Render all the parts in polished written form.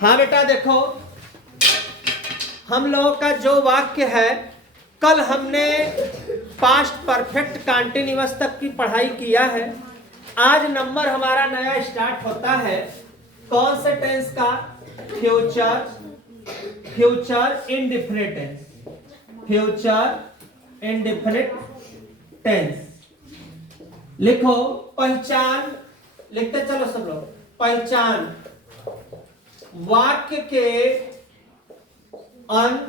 हाँ बेटा देखो, हम लोगों का जो वाक्य है, कल हमने पास्ट परफेक्ट कंटीन्यूअस तक की पढ़ाई किया है। आज नंबर हमारा नया स्टार्ट होता है कौन से टेंस का? Future indefinite tense. Future indefinite tense. लिखो पहचान, लिखते चलो सब लोग। पहचान, वाक्य के अंत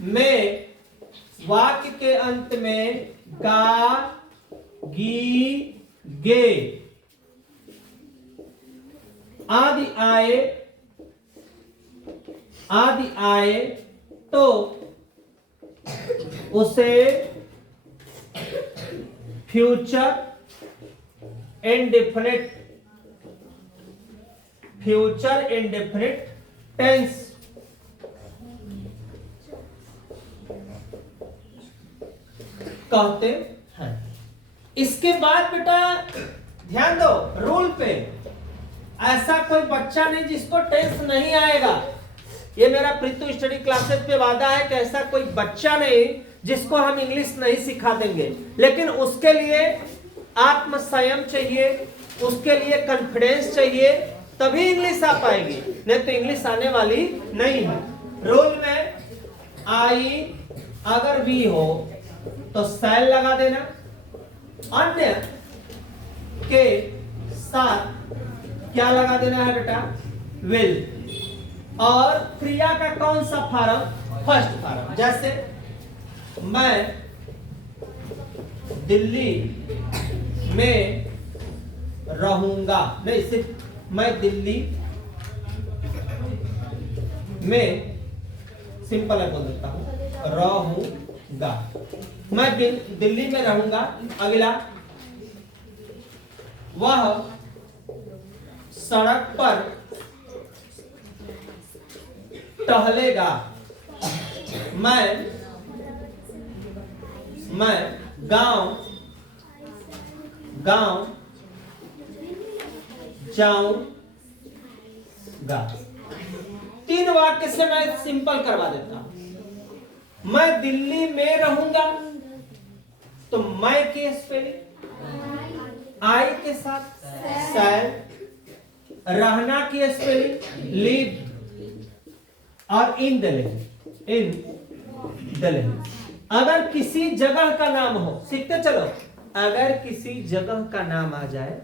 में, वाक्य के अंत में गा, गी, गे आदि आए तो उसे फ्यूचर इंडेफिनिट टेंस कहते हैं। इसके बाद बेटा ध्यान दो रूल पे। ऐसा कोई बच्चा नहीं जिसको टेंस नहीं आएगा। ये मेरा प्रीतु स्टडी क्लासेस पे वादा है कि ऐसा कोई बच्चा नहीं जिसको हम इंग्लिश नहीं सिखा देंगे। लेकिन उसके लिए आत्मसंयम चाहिए, उसके लिए कॉन्फिडेंस चाहिए, तभी इंग्लिश आ पाएगी, नहीं तो इंग्लिश आने वाली नहीं है। रूल में आई अगर वी हो तो सैल लगा देना, अन्य के साथ क्या लगा देना है बेटा? विल। और क्रिया का कौन सा फॉर्म? First form. जैसे मैं दिल्ली में रहूंगा, नहीं सिर्फ मैं दिल्ली में, सिंपल है बोल देता हूं, रहूंगा। मैं दिल्ली में रहूंगा। अगला, वह सड़क पर टहलेगा। मैं गांव जाऊंगा। 3 वाक्य से मैं सिंपल करवा देता हूं। मैं दिल्ली में रहूंगा तो मैं की स्पेलिंग आई के साथ सैल, रहना की स्पेलिंग लिव, और इन दिल्ली। अगर किसी जगह का नाम हो, सीखते चलो, अगर किसी जगह का नाम आ जाए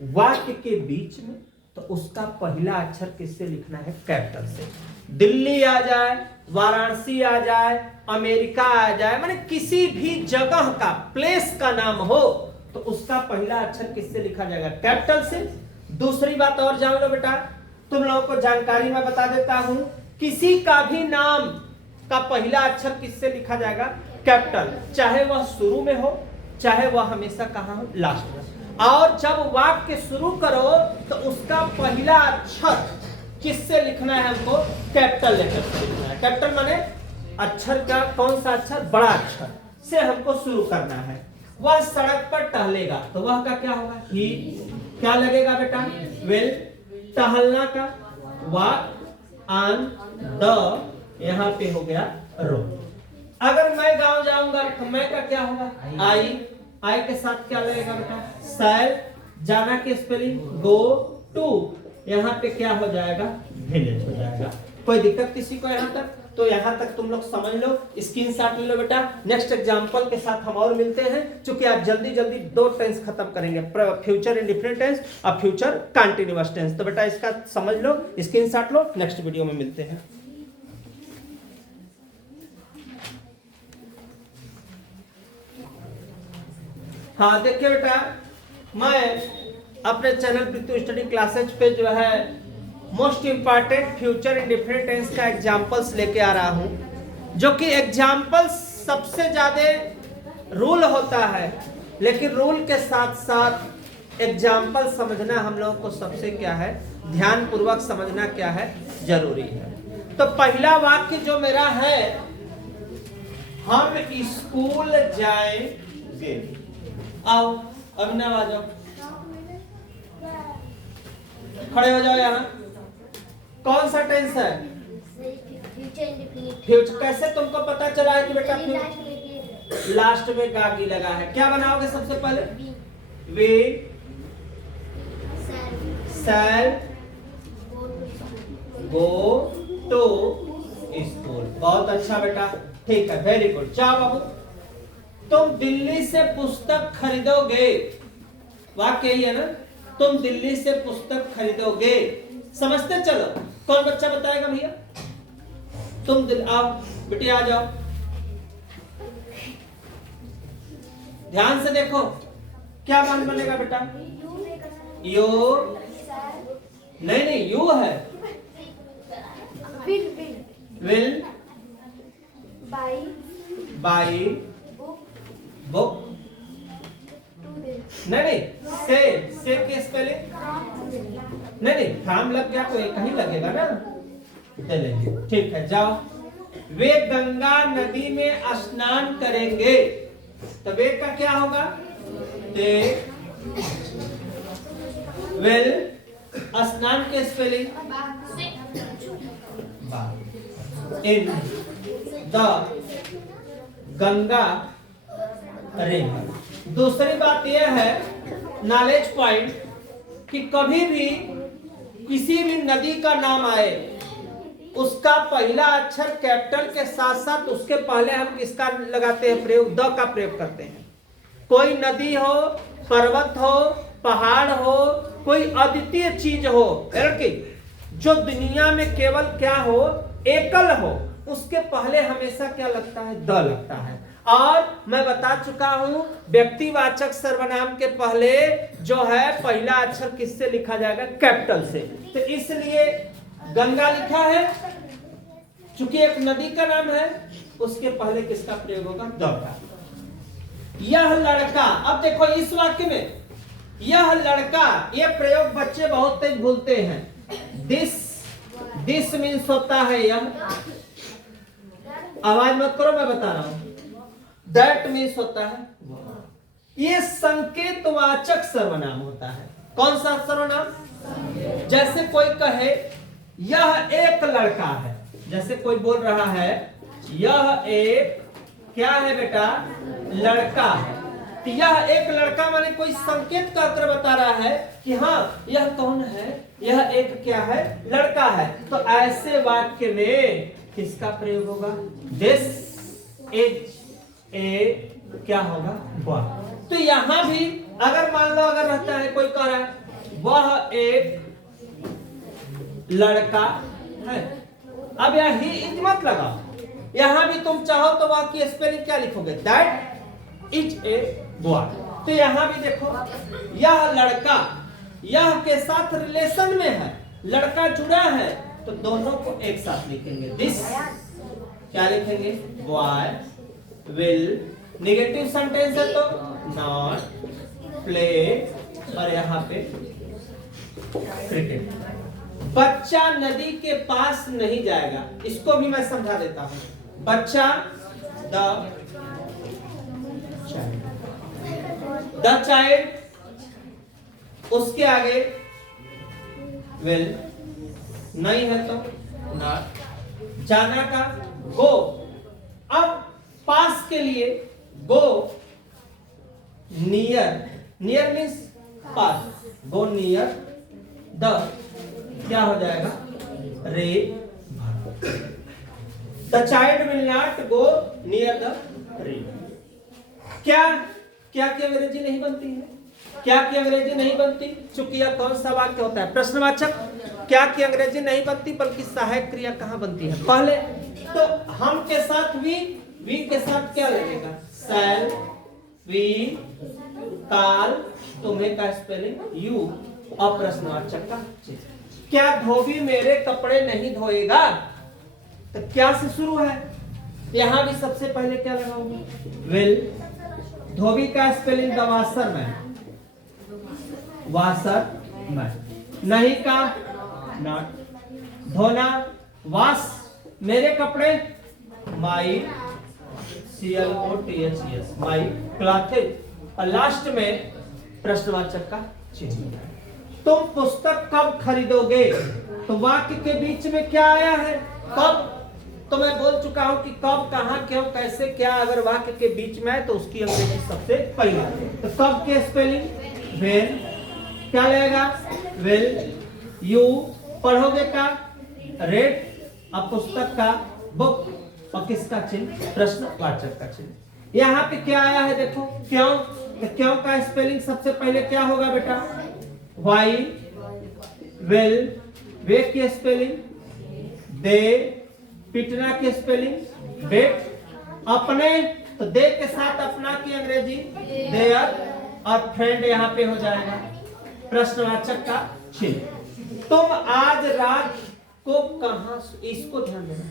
वाक्य के बीच में तो उसका पहला अक्षर किससे लिखना है? कैपिटल से। दिल्ली आ जाए, वाराणसी आ जाए, अमेरिका आ जाए, माने किसी भी जगह का, प्लेस का नाम हो तो उसका पहला अक्षर किससे लिखा जाएगा? कैपिटल से। दूसरी बात और जान लो बेटा, तुम लोगों को जानकारी में बता देता हूं, किसी का भी नाम का पहला अक्षर किससे लिखा जाएगा? कैपिटल। चाहे वह शुरू में हो, चाहे वह हमेशा कहां हो? लास्ट में। और जब वाक्य शुरू करो तो उसका पहला अक्षर किससे लिखना है हमको? कैपिटल लेटर से लिखना है। कैपिटल माने अक्षर का कौन सा अक्षर? बड़ा अक्षर से हमको शुरू करना है। वह सड़क पर टहलेगा तो वह का क्या होगा? ही। क्या लगेगा बेटा? विल। टहलना का वॉक, ऑन, द, यहां पे हो गया रो। अगर मैं गांव जाऊंगा तो मैं का क्या होगा? आई के साथ क्या लगेगा बेटा? सैल। जाना की स्पेलिंग गो टू, यहां पे क्या हो जाएगा? विलेज हो जाएगा। कोई दिक्कत किसी को यहां तक? तो यहां तक तुम लोग समझ लो, स्क्रीनशॉट ले लो बेटा। नेक्स्ट एग्जांपल के साथ हम और मिलते हैं, क्योंकि आप जल्दी जल्दी 2 टेंस खत्म करेंगे, फ्यूचर इंडेफिनिट टेंस और फ्यूचर कंटीन्यूअस टेंस। तो बेटा इसका समझ लो, स्क्रीनशॉट लो, नेक्स्ट वीडियो में मिलते हैं। हाँ देखिए बेटा, मैं अपने चैनल प्रीतु स्टडी क्लासेज पे जो है most important future indefinite tense का एग्जांपल्स लेके आ रहा हूं, जो कि एग्जांपल्स सबसे ज्यादा रूल होता है, लेकिन रूल के साथ साथ एग्जांपल समझना हम लोगों को सबसे क्या है? ध्यान पूर्वक समझना क्या है? जरूरी है। तो पहला वाक्य जो मेरा है, हम स्कूल जाएंगे। आओ अभिनव आ जाओ, खड़े हो जाओ यहाँ। कौन सा टेंस है? Future indefinite. फ्यूचर। कैसे तुमको पता चला है कि बेटा लास्ट में गागी लगा है? क्या बनाओगे सबसे पहले? We shall go to school. बहुत अच्छा बेटा, ठीक है, वेरी गुड। जाओ बाबू, तुम दिल्ली से पुस्तक खरीदोगे, वाक्य यही है ना, तुम दिल्ली से पुस्तक खरीदोगे। समझते चलो। कौन बच्चा बताएगा भैया? तुम आओ बेटी, आ जाओ, ध्यान से देखो क्या मान बनेगा बेटा? यू नहीं, यू है। Will by book. नहीं, से के स्पेलिंग नहीं, फ्रॉम लग गया तो एक ही लगेगा ना, चलेंगे, ठीक है। जाओ, वे गंगा नदी में स्नान करेंगे, तो वे का क्या होगा? They will. स्नान के spelling in the Ganga river. दूसरी बात यह है, नॉलेज पॉइंट, कि कभी भी किसी भी नदी का नाम आए, उसका पहला अक्षर कैपिटल के साथ साथ उसके पहले हम किसका लगाते हैं प्रयोग? द का प्रयोग करते हैं। कोई नदी हो, पर्वत हो, पहाड़ हो, कोई अद्वितीय चीज हो, जो दुनिया में केवल क्या हो? एकल हो, उसके पहले हमेशा क्या लगता है? द लगता है। और मैं बता चुका हूं, व्यक्तिवाचक सर्वनाम के पहले जो है पहला अक्षर किससे लिखा जाएगा? कैपिटल से। तो इसलिए गंगा लिखा है, चूंकि एक नदी का नाम है, उसके पहले किसका प्रयोग होगा? द का। यह लड़का, अब देखो इस वाक्य में यह लड़का, ये प्रयोग बच्चे बहुत तेज भूलते हैं। दिस मीन्स होता है यह, आवाज मत करो, मैं बता रहा हूं। दैट मीन्स होता है, ये संकेतवाचक सर्वनाम होता है। कौन सा सर्वनाम? जैसे कोई कहे यह एक लड़का है, जैसे कोई बोल रहा है यह एक क्या है बेटा? लड़का है। तो यह एक लड़का माने कोई संकेत कर बता रहा है कि हाँ यह कौन है? यह एक क्या है? लड़का है। तो ऐसे वाक्य में किसका प्रयोग होगा? दिस इज ए क्या होगा? बॉय। तो यहां भी अगर मान लो, अगर रहता है कोई कह रहा है वह एक लड़का है, अब यह ही इज मत लगाओ, यहां भी तुम चाहो तो वहां की स्पेलिंग क्या लिखोगे? That is a boy. तो यहां भी देखो, यह लड़का, यह के साथ रिलेशन में है, लड़का जुड़ा है, तो दोनों को एक साथ लिखेंगे। दिस क्या लिखेंगे? Boy will. नेगेटिव सेंटेंस है तो नॉट प्ले, और यहां पे क्रिकेट। बच्चा नदी के पास नहीं जाएगा, इसको भी मैं समझा देता हूं। बच्चा द चाइल्ड, उसके आगे विल, नहीं है तो नॉट। जाना का गो। अब पास के लिए go near, near means pass, go near the क्या हो जाएगा? रे। The child will not go near the river. क्या क्या की अंग्रेजी नहीं बनती है? क्या की अंग्रेजी नहीं बनती? चूंकि यह कौन सा वाक्य होता है? प्रश्नवाचक। क्या की अंग्रेजी नहीं बनती, बल्कि सहायक क्रिया कहां बनती है? पहले। तो हम के साथ वी के साथ क्या लगेगा? शैल, वी, काल, तुम्हें का स्पेलिंग यू, और प्रश्नवाचक का चिन्ह। क्या धोबी मेरे कपड़े नहीं धोएगा? तो क्या से शुरू है? यहां भी सबसे पहले क्या लगाओगे? विल। धोबी का spelling the washer man, washer man. नहीं का नॉट। धोना वाश, मेरे कपड़े माई, CLOTHES, माई क्लॉथेज, और लास्ट में प्रश्नवाचक का चिन्ह। तुम पुस्तक कब खरीदोगे? तो वाक्य के बीच में क्या आया है? कब। तो मैं बोल चुका हूं कि कब, कहां, क्यों, कैसे, क्या अगर वाक्य के बीच में है तो उसकी अंग्रेजी सबसे पहले। तो कब के स्पेलिंग व्हेन, क्या लगेगा? विल। यू पढ़ोगे का? रेड। अब पुस्तक का बुक, और किसका चिन्ह? प्रश्नवाचक का चिन्ह। यहाँ पे क्या आया है देखो, क्यों। तो क्यों का स्पेलिंग सबसे पहले क्या होगा बेटा? वाई। विल, वे की स्पेलिंग दे, पिटना की स्पेलिंग बेट, अपने, तो दे के साथ अपना की अंग्रेजी देयर, और फ्रेंड यहाँ पे हो जाएगा प्रश्नवाचक का चिन्ह। तुम आज रात को कहां, इसको ध्यान देना,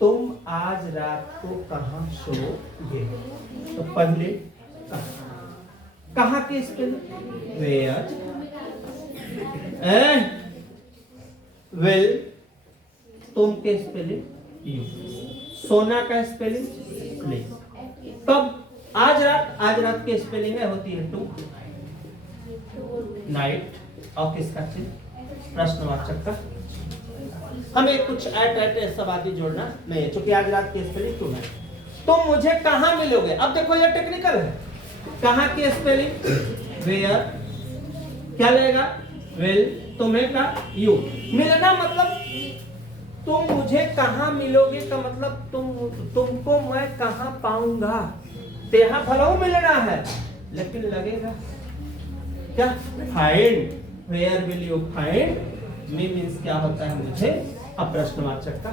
तुम आज रात को कहां सोओगे? तो पहले कहां के स्पेलिंग? वेयर, एंड विल, तुम के स्पेलिंग यू, सोना का स्पेलिंग प्ले। कब? आज रात, आज रात की स्पेलिंग है होती है टू, नाइट, और किसका चिन्ह? प्रश्नवाचक का। हमें कुछ ऐट सब आदि जोड़ना नहीं है, क्योंकि आज रात की स्पेलिंग टू है। तुम मुझे कहां मिलोगे? अब देखो ये टेक्निकल है। कहां की स्पेलिंग वेयर, क्या लगेगा? विल, तुम्हें का यू। मिलना मतलब तुम मुझे कहां मिलोगे का मतलब तुमको मैं कहां पाऊंगा। तो यहां भला मिलना है, लेकिन लगेगा क्या? Find. Where will you find me means क्या होता है? मुझे। अब प्रश्नवाचक का,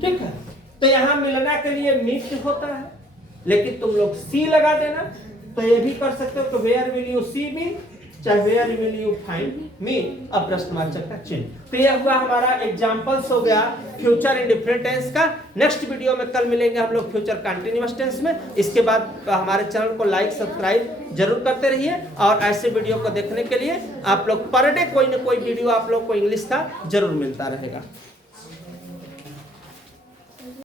ठीक है। तो यहां मिलना के लिए मीट होता है, लेकिन तुम लोग सी लगा देना, तो ये भी कर सकते हो। तो where will you see me, चाहे where will you find me, अब प्रश्नवाचक का चिन्ह। तो यह हुआ हमारा एग्जांपल्स हो गया फ्यूचर इंडिफरेंट टेंस का। नेक्स्ट वीडियो में कल मिलेंगे हम लोग फ्यूचर कंटीन्यूअस टेंस में। इसके बाद हमारे चैनल को लाइक सब्सक्राइब जरूर करते रहिए, और ऐसे वीडियो को देखने के लिए आप लोग पर डे कोई ना कोई वीडियो आप लोग को इंग्लिश का जरूर मिलता रहेगा।